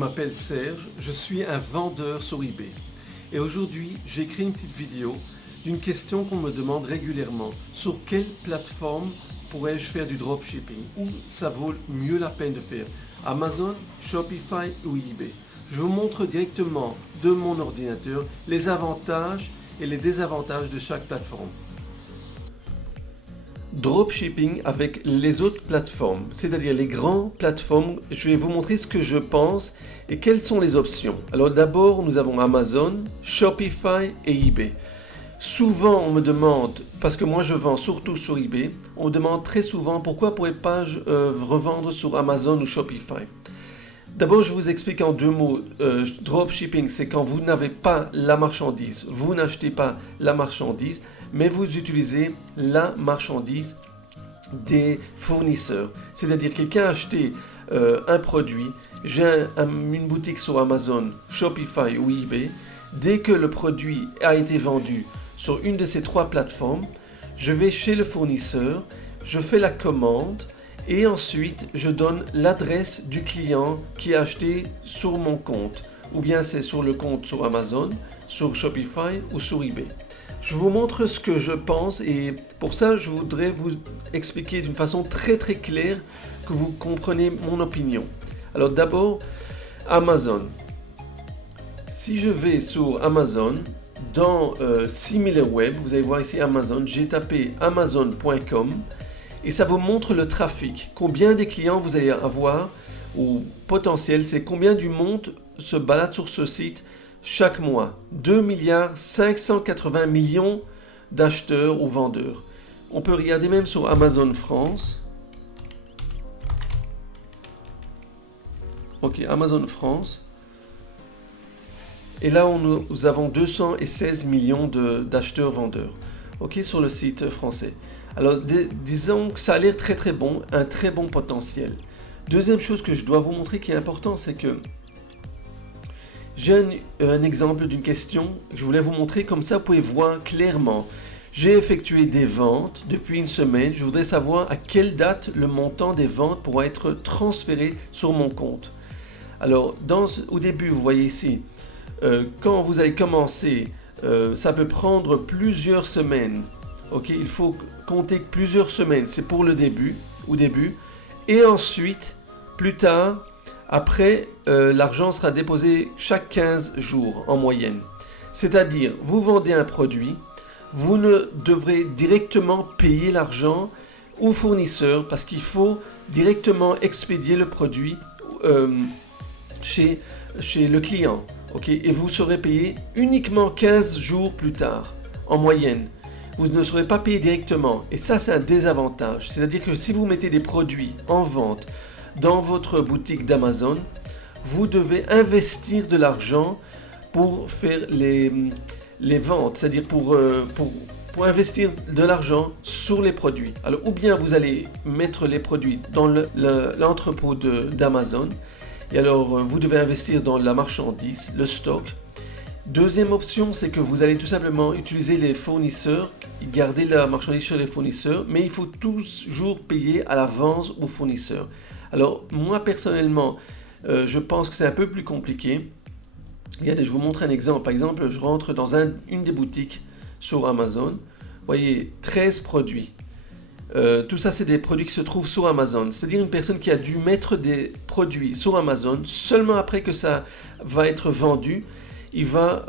m'appelle Serge, je suis un vendeur sur eBay. Et aujourd'hui, j'ai écrit une petite vidéo d'une question qu'on me demande régulièrement. Sur quelle plateforme pourrais-je faire du dropshipping? Où ça vaut mieux la peine de faire? Amazon, Shopify ou eBay? Je vous montre directement de mon ordinateur les avantages et les désavantages de chaque plateforme. Dropshipping avec les autres plateformes, c'est-à-dire les grandes plateformes. Je vais vous montrer ce que je pense et quelles sont les options. Alors d'abord, nous avons Amazon, Shopify et eBay. Souvent, on me demande, parce que moi je vends surtout sur eBay, on me demande très souvent pourquoi pourrais-pas revendre sur Amazon ou Shopify. D'abord, je vous explique en deux mots. Dropshipping, c'est quand vous n'avez pas la marchandise, vous n'achetez pas la marchandise, mais vous utilisez la marchandise des fournisseurs. C'est-à-dire quelqu'un a acheté un produit, j'ai une boutique sur Amazon, Shopify ou eBay. Dès que le produit a été vendu sur une de ces trois plateformes, je vais chez le fournisseur, je fais la commande et ensuite je donne l'adresse du client qui a acheté sur mon compte. Ou bien c'est sur le compte sur Amazon, sur Shopify ou sur eBay. Je vous montre ce que je pense et pour ça je voudrais vous expliquer d'une façon très claire que vous compreniez mon opinion. Alors d'abord, Amazon. Si je vais sur Amazon, dans SimilarWeb, vous allez voir ici Amazon, j'ai tapé amazon.com et ça vous montre le trafic. Combien de clients vous allez avoir ou potentiel, c'est combien du monde se balade sur ce site chaque mois. 2,580 milliards d'acheteurs ou vendeurs. On peut regarder même sur Amazon France. Ok, Amazon France. Et là, nous avons 216 millions d'acheteurs-vendeurs. Ok, sur le site français. Alors, disons que ça a l'air très bon, un très bon potentiel. Deuxième chose que je dois vous montrer qui est important, c'est que j'ai un exemple d'une question que je voulais vous montrer, comme ça vous pouvez voir clairement. J'ai effectué des ventes depuis une semaine, je voudrais savoir à quelle date le montant des ventes pourra être transféré sur mon compte. Alors, au début, vous voyez ici, quand vous allez commencer, ça peut prendre plusieurs semaines. Ok, il faut compter plusieurs semaines, c'est pour le début, et ensuite, plus tard, après, l'argent sera déposé chaque 15 jours en moyenne. C'est-à-dire, vous vendez un produit, vous ne devrez directement payer l'argent au fournisseur parce qu'il faut directement expédier le produit chez le client. Okay? Et vous serez payé uniquement 15 jours plus tard, en moyenne. Vous ne serez pas payé directement. Et ça, c'est un désavantage. C'est-à-dire que si vous mettez des produits en vente dans votre boutique d'Amazon, vous devez investir de l'argent pour faire les ventes, c'est-à-dire pour investir de l'argent sur les produits. Alors, ou bien vous allez mettre les produits dans l'entrepôt d'Amazon, et alors vous devez investir dans la marchandise, le stock. Deuxième option, c'est que vous allez tout simplement utiliser les fournisseurs, garder la marchandise chez les fournisseurs, mais il faut toujours payer à l'avance aux fournisseurs. Alors, moi personnellement, je pense que c'est un peu plus compliqué. Regardez, je vous montre un exemple. Par exemple, je rentre dans une des boutiques sur Amazon. Vous voyez, 13 produits. Tout ça, c'est des produits qui se trouvent sur Amazon. C'est-à-dire une personne qui a dû mettre des produits sur Amazon. Seulement après que ça va être vendu, il va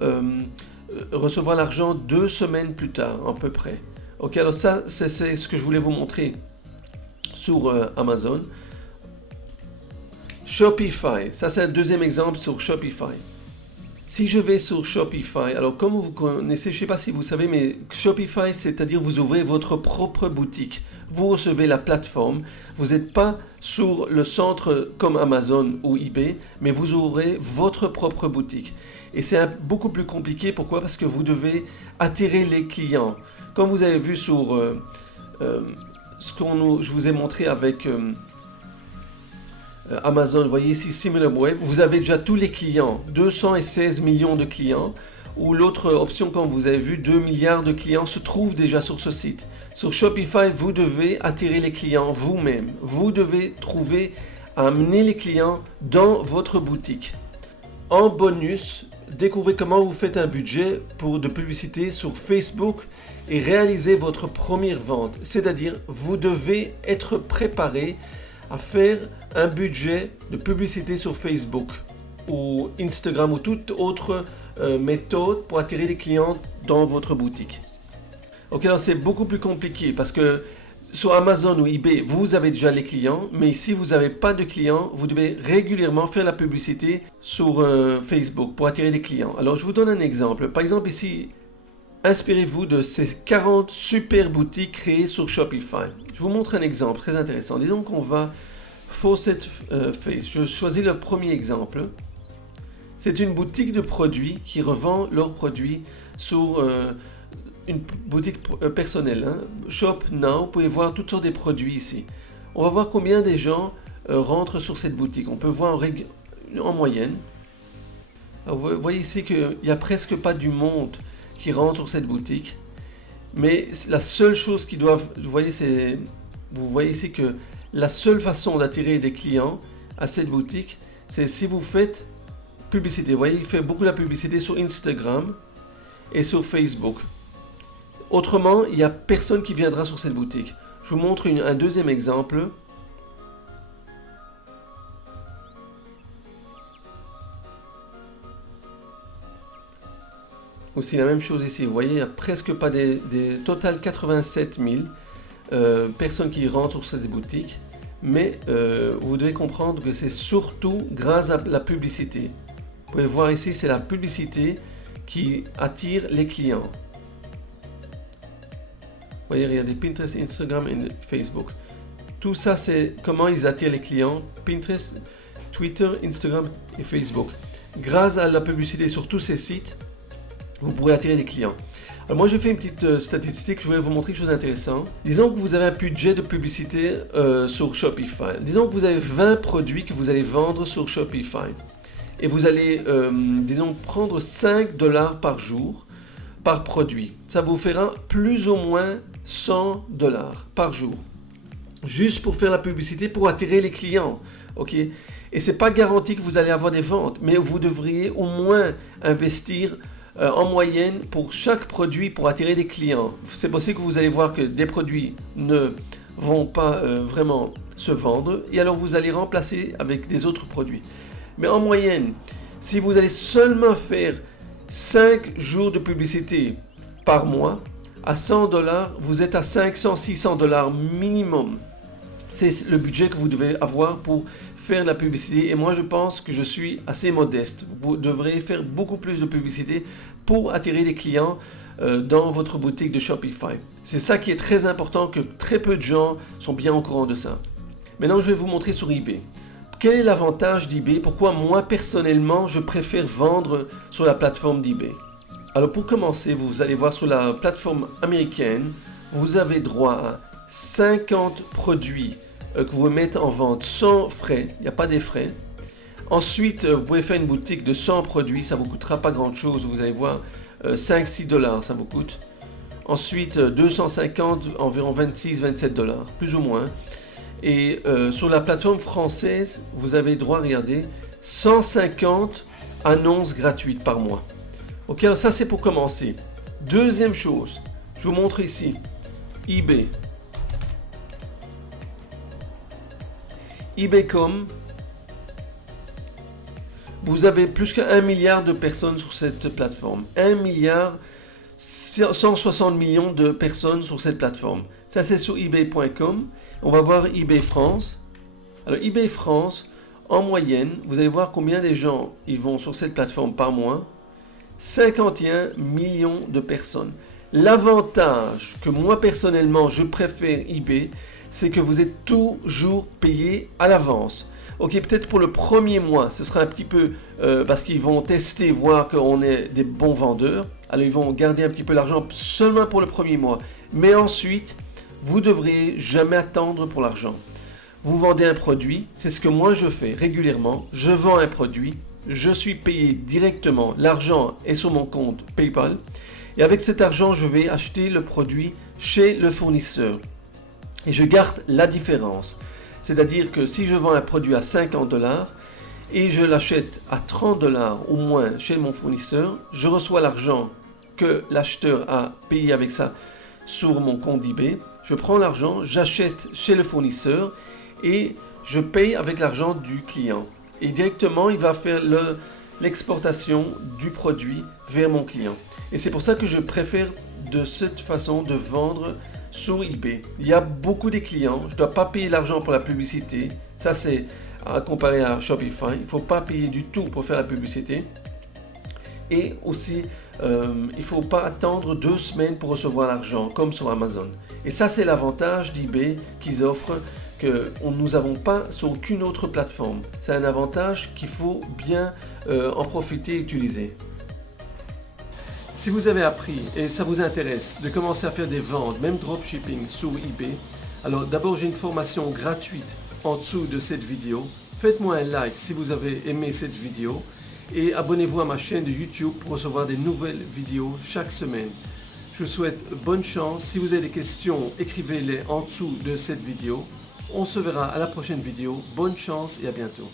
recevoir l'argent 2 semaines plus tard, à peu près. Ok, alors ça, c'est ce que je voulais vous montrer sur Amazon. Shopify, ça c'est un deuxième exemple sur Shopify. Si je vais sur Shopify, alors comme vous connaissez, je ne sais pas si vous savez, mais Shopify, c'est-à-dire vous ouvrez votre propre boutique. Vous recevez la plateforme, vous n'êtes pas sur le centre comme Amazon ou eBay, mais vous ouvrez votre propre boutique. Et c'est beaucoup plus compliqué, pourquoi? Parce que vous devez attirer les clients. Comme vous avez vu sur je vous ai montré avec Amazon, vous voyez ici SimilarWeb, vous avez déjà tous les clients, 216 millions de clients, ou l'autre option, comme vous avez vu, 2 milliards de clients se trouvent déjà sur ce site. Sur Shopify, vous devez attirer les clients vous-même. Vous devez amener les clients dans votre boutique. En bonus, découvrez comment vous faites un budget de publicité sur Facebook et réaliser votre première vente. C'est-à-dire, vous devez être préparé à faire un budget de publicité sur Facebook ou Instagram ou toute autre méthode pour attirer des clients dans votre boutique. Ok, alors c'est beaucoup plus compliqué parce que sur Amazon ou eBay, vous avez déjà les clients, mais si vous n'avez pas de clients, vous devez régulièrement faire la publicité sur Facebook pour attirer des clients. Alors je vous donne un exemple. Par exemple ici, inspirez-vous de ces 40 super boutiques créées sur Shopify. Je vous montre un exemple très intéressant. Disons qu'on va Faucet Face. Je choisis le premier exemple. C'est une boutique de produits qui revend leurs produits sur une boutique personnelle. Shop Now, vous pouvez voir toutes sortes de produits ici. On va voir combien des gens rentrent sur cette boutique. On peut voir en moyenne. Alors, vous voyez ici qu'il n'y a presque pas du monde qui rentre sur cette boutique. Mais la seule chose qui doivent... Vous voyez ici que la seule façon d'attirer des clients à cette boutique, c'est si vous faites publicité. Vous voyez, il fait beaucoup de la publicité sur Instagram et sur Facebook. Autrement, il n'y a personne qui viendra sur cette boutique. Je vous montre un deuxième exemple. Aussi la même chose ici. Vous voyez, il n'y a presque pas total 87 000 personnes qui rentrent sur cette boutique. Mais vous devez comprendre que c'est surtout grâce à la publicité. Vous pouvez voir ici, c'est la publicité qui attire les clients. Vous voyez, regardez Pinterest, Instagram et Facebook. Tout ça, c'est comment ils attirent les clients. Pinterest, Twitter, Instagram et Facebook. Grâce à la publicité sur tous ces sites, vous pourrez attirer des clients. Alors moi, j'ai fait une petite statistique. Je voulais vous montrer quelque chose d'intéressant. Disons que vous avez un budget de publicité sur Shopify. Disons que vous avez 20 produits que vous allez vendre sur Shopify. Et vous allez, disons, prendre $5 par jour par produit. Ça vous fera plus ou moins $100 par jour. Juste pour faire la publicité, pour attirer les clients. Ok? Et ce n'est pas garanti que vous allez avoir des ventes, mais vous devriez au moins investir en moyenne pour chaque produit pour attirer des clients. C'est possible que vous allez voir que des produits ne vont pas vraiment se vendre et alors vous allez remplacer avec des autres produits. Mais en moyenne, si vous allez seulement faire 5 jours de publicité par mois, à $100, vous êtes à $500-600 minimum. C'est le budget que vous devez avoir pour faire la publicité. Et moi, je pense que je suis assez modeste. Vous devrez faire beaucoup plus de publicité pour attirer des clients dans votre boutique de Shopify. C'est ça qui est très important, que très peu de gens sont bien au courant de ça. Maintenant, je vais vous montrer sur eBay. Quel est l'avantage d'eBay? Pourquoi moi, personnellement, je préfère vendre sur la plateforme d'eBay? Alors, pour commencer, vous allez voir sur la plateforme américaine, vous avez droit à 50 produits que vous pouvez mettre en vente sans frais. Il n'y a pas des frais. Ensuite, vous pouvez faire une boutique de 100 produits. Ça ne vous coûtera pas grand-chose. Vous allez voir, $5-6, ça vous coûte. Ensuite, 250, environ $26-27, plus ou moins. Et sur la plateforme française, vous avez droit, regardez, 150 annonces gratuites par mois. Ok, alors ça c'est pour commencer. Deuxième chose, je vous montre ici, eBay. eBay.com, vous avez plus qu'1 milliard de personnes sur cette plateforme. 1 milliard 160 millions de personnes sur cette plateforme. Ça c'est sur eBay.com. On va voir eBay France. Alors eBay France, en moyenne, vous allez voir combien de gens ils vont sur cette plateforme par mois. 51 millions de personnes. L'avantage que moi personnellement je préfère eBay, c'est que vous êtes toujours payé à l'avance. Ok, peut-être pour le premier mois, ce sera un petit peu parce qu'ils vont tester, voir qu'on est des bons vendeurs. Alors ils vont garder un petit peu l'argent seulement pour le premier mois. Mais ensuite, vous ne devrez jamais attendre pour l'argent. Vous vendez un produit, c'est ce que moi je fais régulièrement. Je vends un produit, je suis payé directement. L'argent est sur mon compte PayPal. Et avec cet argent, je vais acheter le produit chez le fournisseur. Et je garde la différence. C'est-à-dire que si je vends un produit à $50, et je l'achète à 30 $ ou moins chez mon fournisseur, je reçois l'argent que l'acheteur a payé avec ça sur mon compte eBay. Je prends l'argent, j'achète chez le fournisseur et je paye avec l'argent du client. Et directement, il va faire l'exportation du produit vers mon client. Et c'est pour ça que je préfère de cette façon de vendre sur eBay. Il y a beaucoup de clients, je ne dois pas payer l'argent pour la publicité. Ça, c'est à comparer à Shopify. Il ne faut pas payer du tout pour faire la publicité. Et aussi, il ne faut pas attendre 2 semaines pour recevoir l'argent, comme sur Amazon. Et ça, c'est l'avantage d'eBay qu'ils offrent, que nous n'avons pas sur aucune autre plateforme. C'est un avantage qu'il faut bien en profiter et utiliser. Si vous avez appris et ça vous intéresse de commencer à faire des ventes, même dropshipping sur eBay, alors d'abord j'ai une formation gratuite en dessous de cette vidéo. Faites-moi un like si vous avez aimé cette vidéo et abonnez-vous à ma chaîne de YouTube pour recevoir des nouvelles vidéos chaque semaine. Je vous souhaite bonne chance. Si vous avez des questions, écrivez-les en dessous de cette vidéo. On se verra à la prochaine vidéo. Bonne chance et à bientôt.